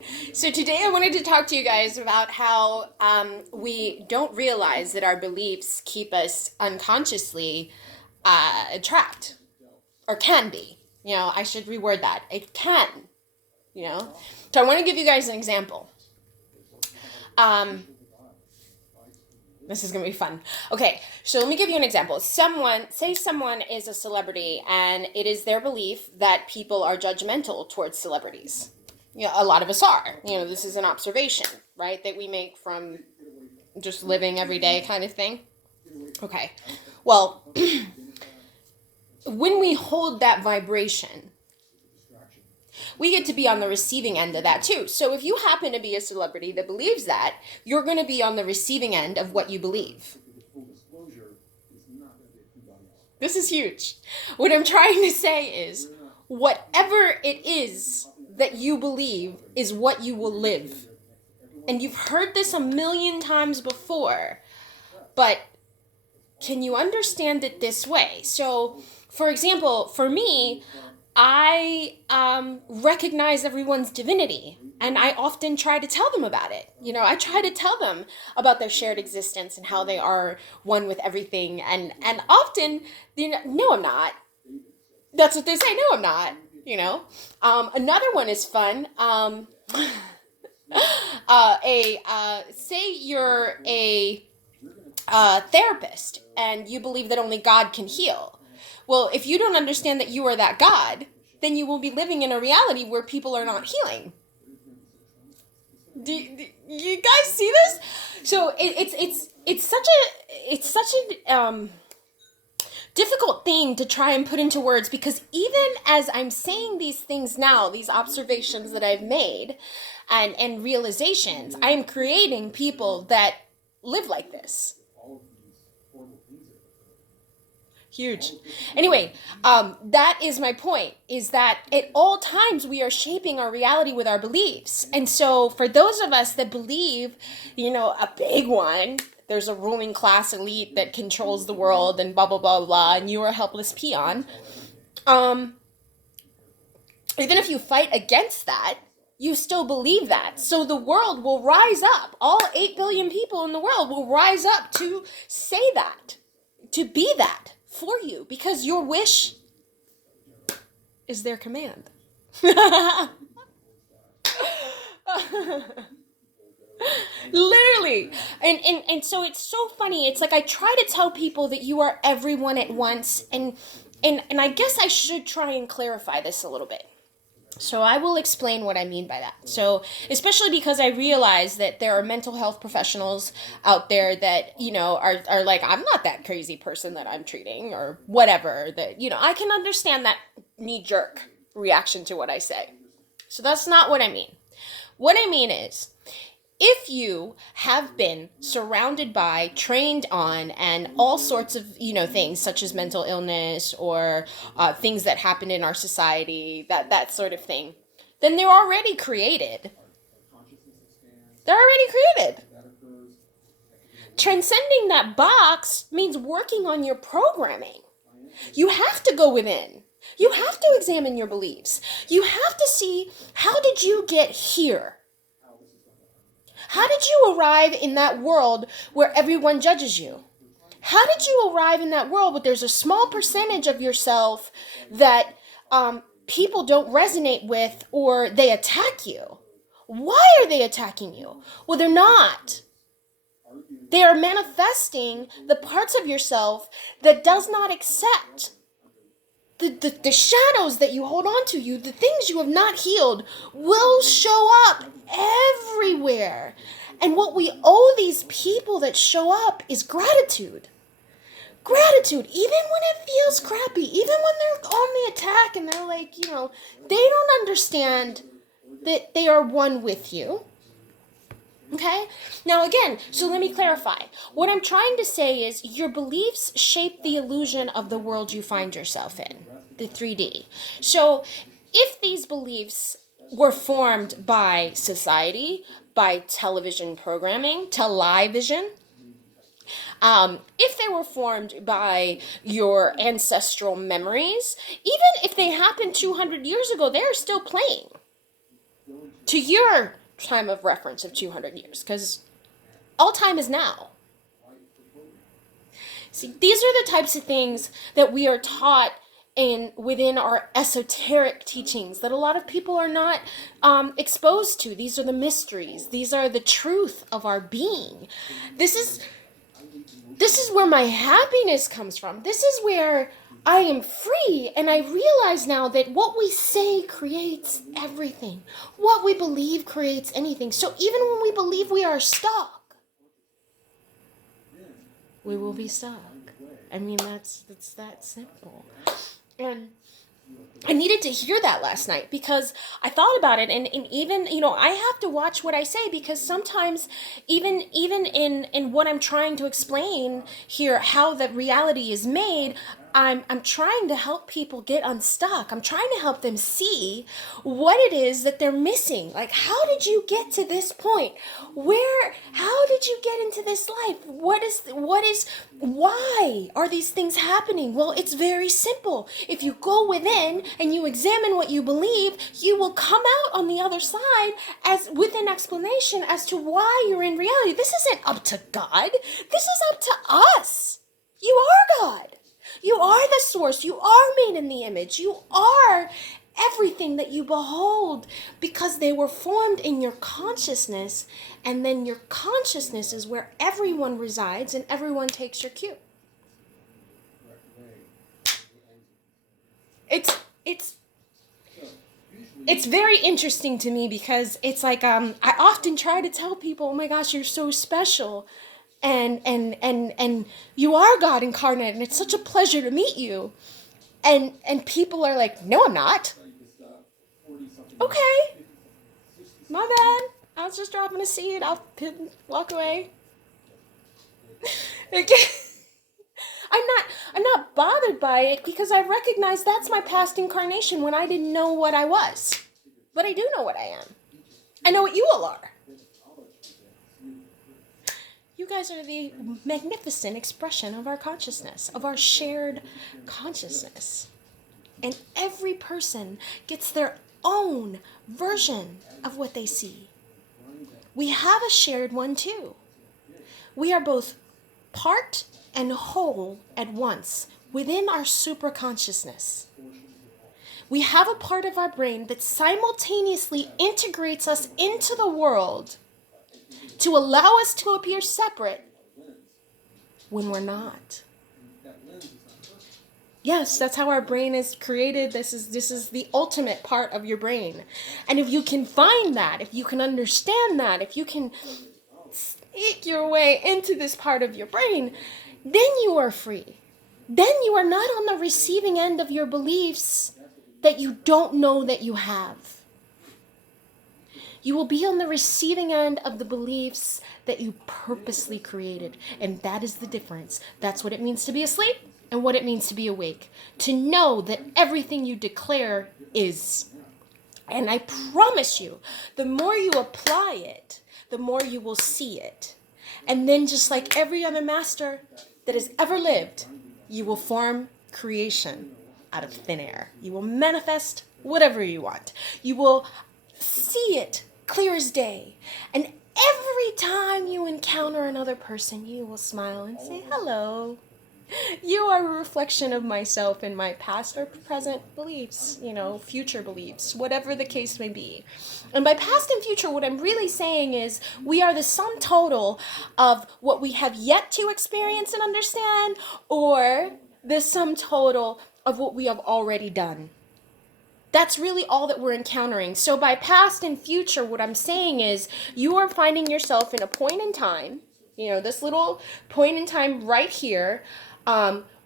So today I wanted to talk to you guys about how we don't realize that our beliefs keep us unconsciously trapped, or can be. I should reword that. It can. You know. So I want to give you guys an example. Um, this is gonna be fun. Okay, so let me give you an example. Someone is a celebrity, and it is their belief that people are judgmental towards celebrities. A lot of us are. This is an observation, right, that we make from just living every day kind of thing. Okay. Well, when we hold that vibration, we get to be on the receiving end of that too. So if you happen to be a celebrity that believes that, you're going to be on the receiving end of what you believe. This is huge. What I'm trying to say is, whatever it is that you believe is what you will live. And you've heard this a million times before, but can you understand it this way? So, for example, for me, I recognize everyone's divinity, and I often try to tell them about it. I try to tell them about their shared existence and how they are one with everything. And often, no, I'm not. That's what they say. No, I'm not. Another one is fun. Say you're a therapist and you believe that only God can heal. Well, if you don't understand that you are that God, then you will be living in a reality where people are not healing. Do you guys see this? So it's such a difficult thing to try and put into words, because even as I'm saying these things now, these observations that I've made and realizations, I am creating people that live like this. Huge. Anyway, that is my point, is that at all times we are shaping our reality with our beliefs. And so for those of us that believe, a big one, there's a ruling class elite that controls the world and blah, blah, blah, blah, and you are a helpless peon. Even if you fight against that, you still believe that. So the world will rise up. All 8 billion people in the world will rise up to say that, to be that for you, because your wish is their command. Literally. And so it's so funny. It's like I try to tell people that you are everyone at once, and I guess I should try and clarify this a little bit. So I will explain what I mean by that. So, especially because I realize that there are mental health professionals out there that, are like, I'm not that crazy person that I'm treating or whatever, that, I can understand that knee jerk reaction to what I say. So that's not what I mean. What I mean is, if you have been surrounded by, trained on, and all sorts of, things such as mental illness or things that happen in our society, that sort of thing, then they're already created. They're already created. Transcending that box means working on your programming. You have to go within. You have to examine your beliefs. You have to see, how did you get here? How did you arrive in that world where everyone judges you? How did you arrive in that world where there's a small percentage of yourself that people don't resonate with, or they attack you? Why are they attacking you? Well, they're not. They are manifesting the parts of yourself that does not accept the shadows that you hold on to. The things you have not healed will show up everywhere. And what we owe these people that show up is gratitude. Gratitude, even when it feels crappy, even when they're on the attack and they're like, they don't understand that they are one with you. Okay? Now again, so let me clarify. What I'm trying to say is, your beliefs shape the illusion of the world you find yourself in, the 3D. So if these beliefs were formed by society, by television programming, television, if they were formed by your ancestral memories, even if they happened 200 years ago, they are still playing. to your time of reference of 200 years, because all time is now. See, these are the types of things that we are taught in within our esoteric teachings that a lot of people are not exposed to. These are the mysteries. These are the truth of our being. This is where my happiness comes from. This is where I am free, and I realize now that what we say creates everything. What we believe creates anything. So even when we believe we are stuck, we will be stuck. I mean, that's that simple. And I needed to hear that last night because I thought about it, and even, I have to watch what I say, because sometimes even in what I'm trying to explain here, how the reality is made, I'm trying to help people get unstuck. I'm trying to help them see what it is that they're missing. Like, how did you get to this point? How did you get into this life? Why are these things happening? Well, it's very simple. If you go within and you examine what you believe, you will come out on the other side with an explanation as to why you're in reality. This isn't up to God. This is up to us. You are God. You are the source. You are made in the image. You are everything that you behold, because they were formed in your consciousness, and then your consciousness is where everyone resides and everyone takes your cue. It's very interesting to me, because it's like I often try to tell people, oh my gosh, you're so special. And you are God incarnate, and it's such a pleasure to meet you. And people are like, no, I'm not. Okay, my bad. I was just dropping a seed. I'll walk away. Okay. I'm not bothered by it, because I recognize that's my past incarnation when I didn't know what I was. But I do know what I am. I know what you all are. You guys are the magnificent expression of our consciousness, of our shared consciousness. And every person gets their own version of what they see. We have a shared one too. We are both part and whole at once within our supraconsciousness. We have a part of our brain that simultaneously integrates us into the world to allow us to appear separate when we're not. Yes, that's how our brain is created. This is the ultimate part of your brain. And if you can find that, if you can understand that, if you can sneak your way into this part of your brain, then you are free. Then you are not on the receiving end of your beliefs that you don't know that you have. You will be on the receiving end of the beliefs that you purposely created. And that is the difference. That's what it means to be asleep and what it means to be awake. To know that everything you declare is. And I promise you, the more you apply it, the more you will see it. And then, just like every other master that has ever lived, you will form creation out of thin air. You will manifest whatever you want. You will see it clear as day. And every time you encounter another person, you will smile and say, hello. You are a reflection of myself in my past or present beliefs, future beliefs, whatever the case may be. And by past and future, what I'm really saying is we are the sum total of what we have yet to experience and understand, or the sum total of what we have already done. That's really all that we're encountering. So by past and future, what I'm saying is you are finding yourself in a point in time, this little point in time right here,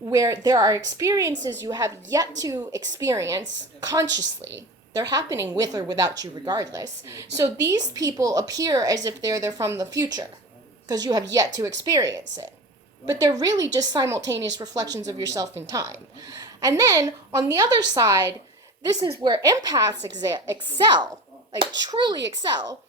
where there are experiences you have yet to experience consciously. They're happening with or without you regardless. So these people appear as if they're from the future, because you have yet to experience it. But they're really just simultaneous reflections of yourself in time. And then on the other side, this is where empaths excel, like truly excel.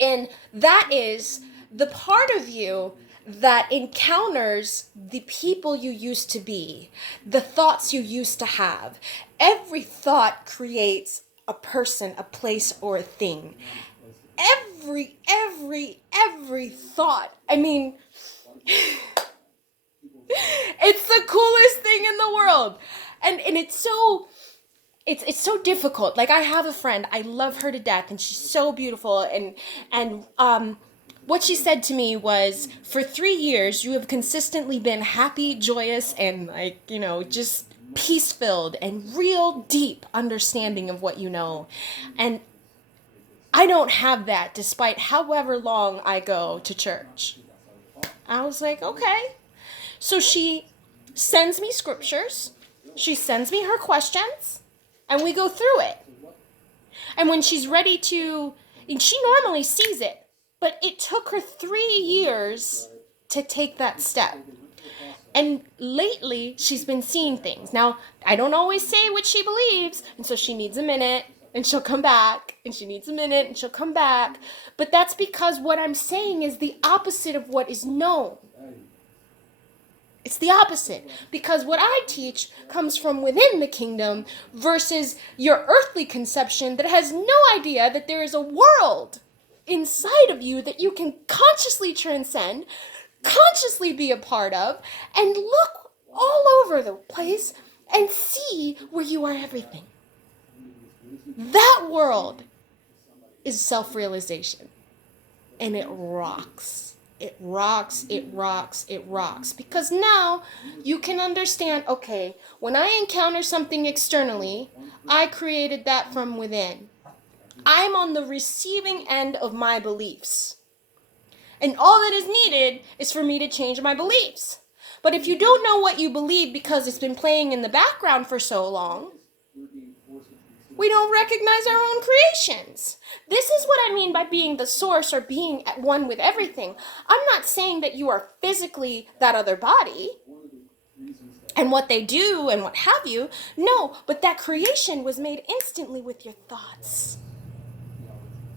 And that is the part of you that encounters the people you used to be, the thoughts you used to have. Every thought creates a person, a place, or a thing. Every thought. I mean, it's the coolest thing in the world. And it's so difficult. Like, I have a friend, I love her to death, and she's so beautiful, and what she said to me was, for 3 years you have consistently been happy, joyous, and, like, just peace filled and real deep understanding of what you know. And I don't have that despite however long I go to church. I was like, okay. So she sends me scriptures, she sends me her questions, and we go through it. And when she's ready to, and she normally sees it, but it took her 3 years to take that step. And lately, she's been seeing things. Now, I don't always say what she believes, and so she needs a minute, and she'll come back, and she needs a minute, and she'll come back. But that's because what I'm saying is the opposite of what is known. It's the opposite. Because what I teach comes from within the kingdom versus your earthly conception that has no idea that there is a world inside of you that you can consciously transcend, consciously be a part of, and look all over the place and see where you are everything. That world is self-realization. And it rocks. It rocks, it rocks, it rocks. Because now you can understand, okay, when I encounter something externally, I created that from within. I'm on the receiving end of my beliefs. And all that is needed is for me to change my beliefs. But if you don't know what you believe because it's been playing in the background for so long, we don't recognize our own creations. This is what I mean by being the source or being at one with everything. I'm not saying that you are physically that other body and what they do and what have you. No, but that creation was made instantly with your thoughts.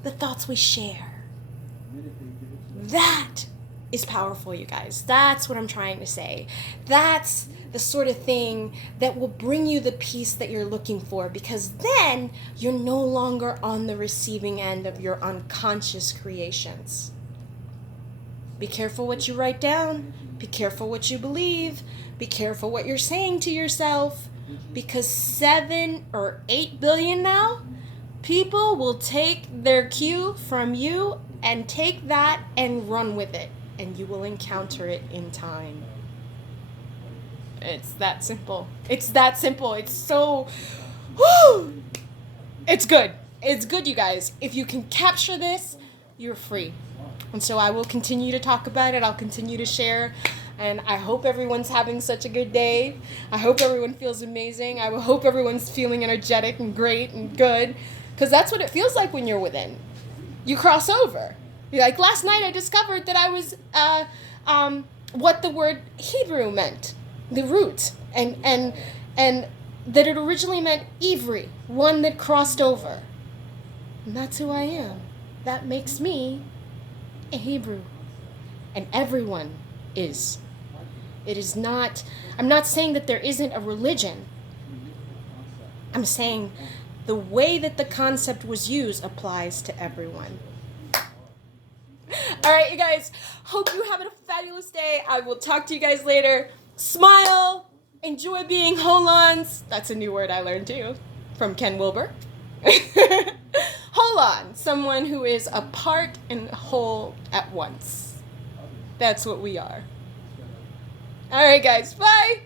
The thoughts we share. That is powerful, you guys. That's what I'm trying to say. That's the sort of thing that will bring you the peace that you're looking for, because then you're no longer on the receiving end of your unconscious creations. Be careful what you write down. Be careful what you believe. Be careful what you're saying to yourself, because 7 or 8 billion now, people will take their cue from you and take that and run with it, and you will encounter it in time. It's that simple. It's that simple. It's so, whoo! It's good. It's good, you guys. If you can capture this, you're free. And so I will continue to talk about it. I'll continue to share. And I hope everyone's having such a good day. I hope everyone feels amazing. I hope everyone's feeling energetic and great and good. Because that's what it feels like when you're within. You cross over. Like last night I discovered that I was what the word Hebrew meant, the root, and that it originally meant Ivri, one that crossed over. And that's who I am. That makes me a Hebrew. And everyone is. It is not, I'm not saying that there isn't a religion. I'm saying the way that the concept was used applies to everyone. All right, you guys. Hope you have a fabulous day. I will talk to you guys later. Smile. Enjoy being holons. That's a new word I learned too from Ken Wilber. Holon, someone who is a part and whole at once. That's what we are. All right, guys. Bye.